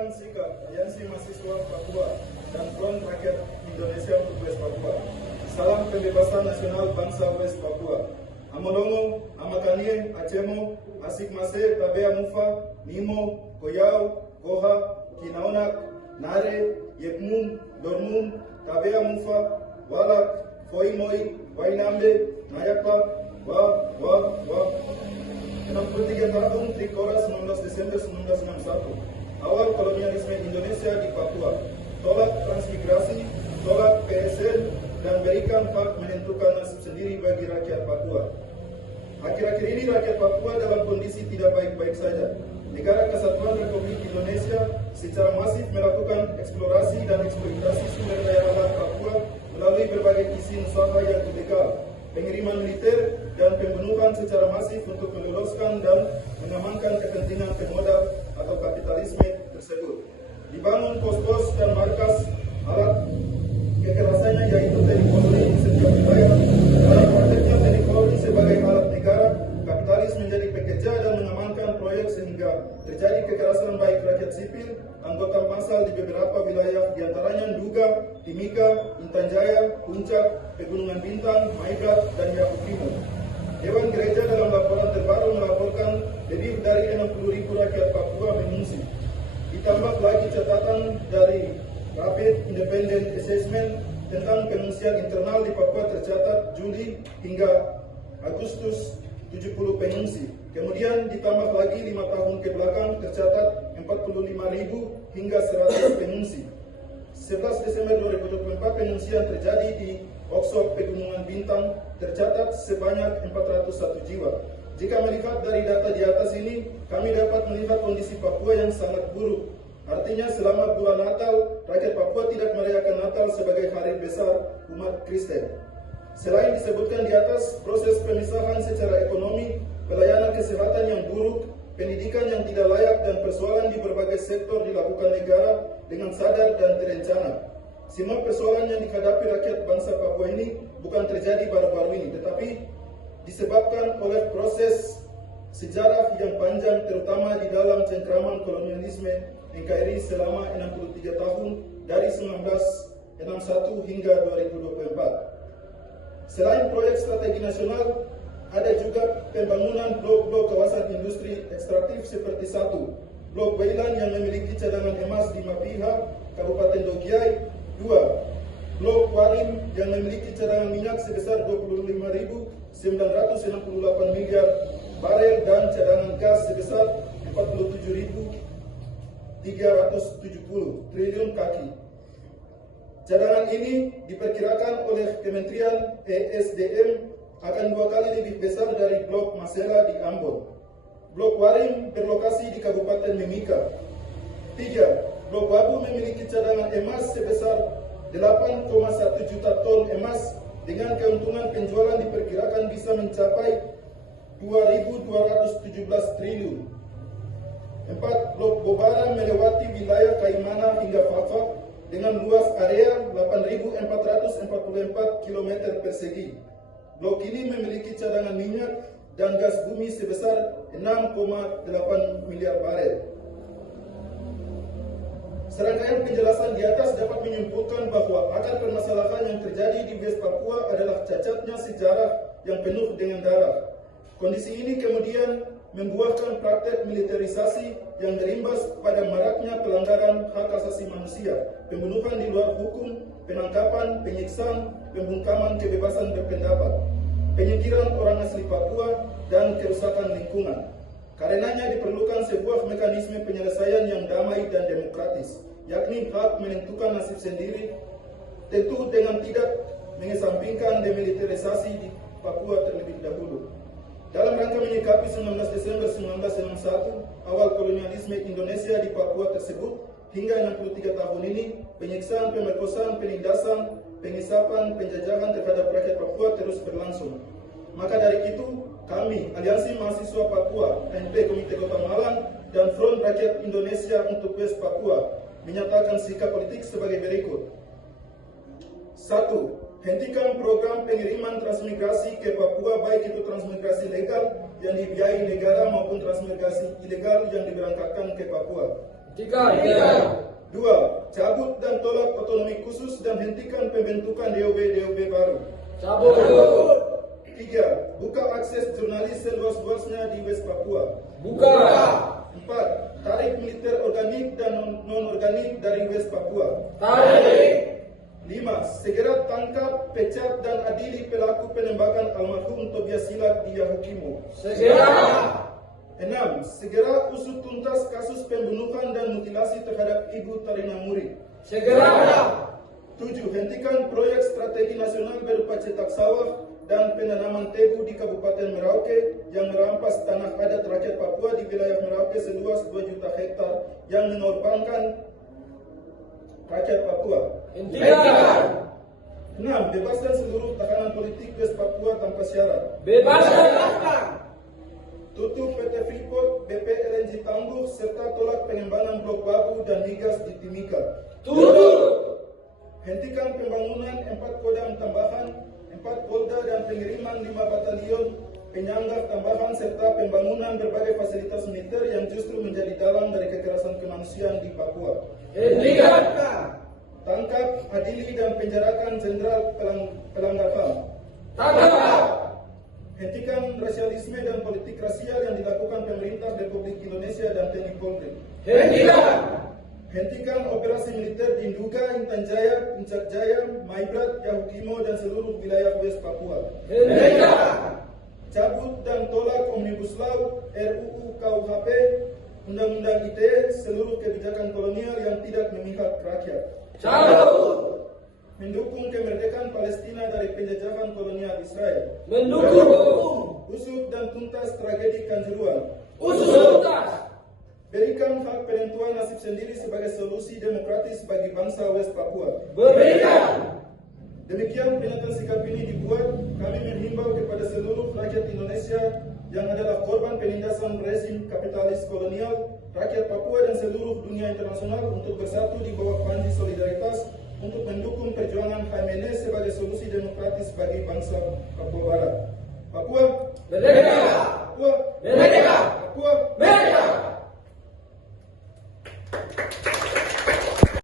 menyatakan sikap Aliansi Mahasiswa Papua dan Front Rakyat Indonesia untuk West Papua. Salam pembebasan nasional bangsa West Papua. Amolongo, Amakanie, Acemo, Asik Mase, Tabea Mufa, Nimo, Koyau, Goha, Kinaunak, Nare, Yekmum, Dormum, Tabea Mufa, Walak, Foimoi, Wainambe, Nayakla, 63 tahun Trikora 19 Desember 1961. Awal kolonialisme Indonesia di Papua. Tolak transmigrasi, tolak PSN, dan berikan hak menentukan nasib sendiri bagi rakyat Papua. Akhir-akhir ini rakyat Papua dalam kondisi tidak baik-baik saja. Negara Kesatuan Republik Indonesia secara masif melakukan eksplorasi dan eksploitasi sumber daya alam Papua melalui berbagai izin usaha yang ilegal, pengiriman militer, dan pembunuhan secara masif untuk meloloskan dan mengamankan kepentingan pemodal atau kapitalisme tersebut. Dibangun pos-pos dan markas alat kekerasannya yaitu TNI Polri di setiap wilayah. Dalam prakteknya TNI Polri sebagai alat negara, kapitalis menjadi pekerja dan mengamankan proyek sehingga terjadi kekerasan baik rakyat sipil, anggota massal di beberapa wilayah diantaranya Nduga, Timika, Intan Jaya, Puncak, Pegunungan Bintang, Maibrat, dan Yakutimur. Dewan Gereja dalam laporan terbaru melaporkan lebih dari 60.000 rakyat Papua mengungsi. Ditambah lagi catatan dari Rapid Independent Assessment tentang pengungsian internal di Papua tercatat Juli hingga Agustus 70 pengungsi. Kemudian ditambah lagi 5 tahun ke belakang tercatat 45.000 hingga 100 pengungsi. 11 Desember 2024 pengungsian terjadi di Oksok Pegunungan Bintang tercatat sebanyak 401 jiwa. Jika melihat dari data di atas ini, kami dapat melihat kondisi Papua yang sangat buruk. Artinya selama bulan Natal, rakyat Papua tidak merayakan Natal sebagai hari besar umat Kristen. Selain disebutkan di atas, proses pemisahan secara ekonomi, pelayanan kesehatan yang buruk, pendidikan yang tidak layak, dan persoalan di berbagai sektor dilakukan negara dengan sadar dan terencana. Semua persoalan yang dihadapi rakyat bangsa Papua ini bukan terjadi baru-baru ini, tetapi disebabkan oleh proses sejarah yang panjang, terutama di dalam cengkraman kolonialisme NKRI selama 63 tahun dari 1961 hingga 2024. Selain proyek strategi nasional, ada juga pembangunan blok-blok kawasan industri ekstraktif seperti 1. Blok Bailan yang memiliki cadangan emas di Mapiha, Kabupaten Dogiai. 2. Blok Warim yang memiliki cadangan minyak sebesar 25.968 miliar barel dan cadangan gas sebesar 47.370 triliun kaki. Cadangan ini diperkirakan oleh Kementerian ESDM akan 2 kali lebih besar dari blok Masela di Ambon. Blok Warim berlokasi di Kabupaten Mimika. 3. Blok Wabu memiliki cadangan emas sebesar 8,1 juta ton emas dengan keuntungan penjualan diperkirakan bisa mencapai 2.217 triliun. 4. Blok Bobara melewati wilayah Kaimana hingga Fafak dengan luas area 8.444 km persegi. Blok ini memiliki cadangan minyak dan gas bumi sebesar 6,8 miliar barel. Serangkaian penjelasan di atas dapat menyimpulkan bahwa akar permasalahan yang terjadi di West Papua adalah cacatnya sejarah yang penuh dengan darah. Kondisi ini kemudian membuahkan praktek militerisasi yang berimbas pada maraknya pelanggaran hak asasi manusia, pembunuhan di luar hukum, penangkapan, penyiksaan, pembungkaman kebebasan berpendapat, penyingkiran orang asli Papua, dan kerusakan lingkungan. Karenanya diperlukan sebuah mekanisme penyelesaian yang damai dan demokratis, yakni hak menentukan nasib sendiri, tentu dengan tidak mengesampingkan demilitarisasi di Papua terlebih dahulu. Dalam rangka menyikapi 19 Desember 1961, awal kolonialisme Indonesia di Papua tersebut, hingga 63 tahun ini, penyiksaan, pemerkosaan, penindasan, pengisapan, penjajahan terhadap rakyat Papua terus berlangsung. Maka dari itu, kami, Aliansi Mahasiswa Papua, ANP Komite Kota Malang, dan Front Rakyat Indonesia untuk West Papua, menyatakan sikap politik sebagai berikut. 1. Hentikan program pengiriman transmigrasi ke Papua, baik itu transmigrasi legal yang dibiayai negara maupun transmigrasi ilegal yang diberangkatkan ke Papua. Tiga. 2. Cabut dan tolak otonomi khusus dan hentikan pembentukan DOB baru. Cabut. 3. Buka akses jurnalis seluas-luasnya di West Papua. Buka. 4. Tarik militer organik dan non-organik dari West Papua. Tarik. 5. Segera tangkap, pecat, dan adili pelaku penembakan almarhum Tobias Silak di Yahukimo. Segera. 6. Segera usut tuntas kasus pembunuhan dan mutilasi terhadap Ibu Tarina Muri. Segera. 7. Hentikan proyek strategi nasional berupa cetak sawah dan penanaman tebu di Kabupaten Merauke yang merampas tanah adat rakyat Papua di wilayah Merauke seluas 2 juta hektar yang mengorbankan rakyat Papua. Hentikan. 6. Bebaskan seluruh tahanan politik West Papua tanpa syarat. Bebaskan. Tutup PT Freeport, BP LNG Tambuh, serta tolak pengembangan blok Babu dan migas di Timika. Tutup. Hentikan pembangunan 4 kodam tambahan, 4 polda dan pengiriman 5 batalion penyangga tambahan, serta pembangunan berbagai fasilitas militer yang justru menjadi dalang dari kekerasan kemanusiaan di Papua. Hentikan. Tangkap, adili, dan penjarakan jenderal pelanggar HAM. Tangkap. Hentikan rasialisme dan politik rasial yang dilakukan pemerintah Republik Indonesia dan TNI Polri. Hentikan. Hentikan operasi militer di Nduga, Intan Jaya, Puncak Jaya, Maibrat, Yahukimo, dan seluruh wilayah West Papua. Hentikan. Cabut dan tolak Omnibus Law, RUU KUHP, Undang-Undang ITE, seluruh kebijakan kolonial yang tidak memihak rakyat. Cabut. Mendukung kemerdekaan Palestina dari penjajahan kolonial Israel. Mendukung. Usut dan tuntas tragedi Kanjuruhan. Usut tuntas. Berikan hak penentuan nasib sendiri sebagai solusi demokratis bagi bangsa West Papua. Berikan. Demikian pernyataan sikap ini dibuat, kami menghimbau kepada seluruh rakyat Indonesia yang adalah korban penindasan rezim kapitalis kolonial, rakyat Papua dan seluruh dunia internasional untuk bersatu di bawah panji solidaritas untuk mendukung perjuangan Jimenez sebagai solusi demokratis bagi bangsa Papua Barat.